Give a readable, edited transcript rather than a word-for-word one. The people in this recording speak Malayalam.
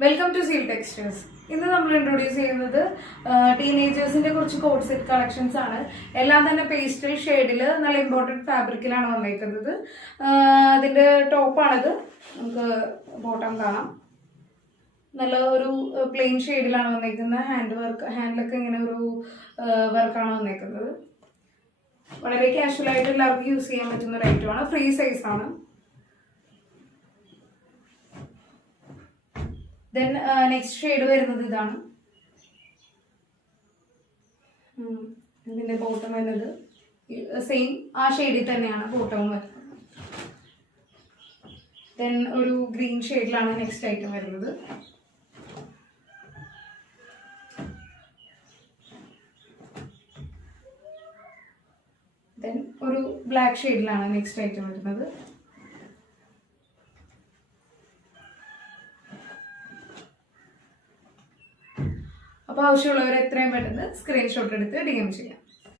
Welcome to seal textiles. ഇന്ന് നമ്മൾ ഇൻട്രൊഡ്യൂസ് ചെയ്യുന്നത് ടീനേജേഴ്സിന്റെ കുറച്ച് കോഡ് സെറ്റ് കളക്ഷൻസ് ആണ്. എല്ലാം തന്നെ പേസ്റ്റൽ ഷെയ്ഡിൽ നല്ല ഇമ്പോർട്ടൻറ്റ് ഫാബ്രിക്കിലാണ് വന്നേക്കുന്നത്. അതിന്റെ ടോപ്പാണിത്. നമുക്ക് ബോട്ടം കാണാം. നല്ല ഒരു പ്ലെയിൻ ഷെയ്ഡിലാണ് വന്നേക്കുന്നത്. ഹാൻഡിലൊക്കെ ഇങ്ങനെ ഒരു വർക്കാണ് വന്നേക്കുന്നത്. വളരെ കാഷ്വൽ ആയിട്ട് എല്ലാവർക്കും യൂസ് ചെയ്യാൻ പറ്റുന്ന ഒരു ഐറ്റമാണ്. ഫ്രീ സൈസ് ആണ്. ദെൻ നെക്സ്റ്റ് ഷെയ്ഡ് വരുന്നത് ഇതാണ്. ഇതിന്റെ ബോട്ടം വരുന്നത് സെയിം ആ ഷെയ്ഡിൽ തന്നെയാണ് ബോട്ടവും വരുന്നത്. ദെൻ ഒരു ഗ്രീൻ ഷെയ്ഡിലാണ് നെക്സ്റ്റ് ഐറ്റം വരുന്നത്. ദെൻ ഒരു ബ്ലാക്ക് ഷെയ്ഡിലാണ് നെക്സ്റ്റ് ഐറ്റം വരുന്നത്. അപ്പോൾ ആവശ്യമുള്ളവർ എത്രയും പെട്ടെന്ന് സ്ക്രീൻഷോട്ട് എടുത്ത് DM ചെയ്യാം.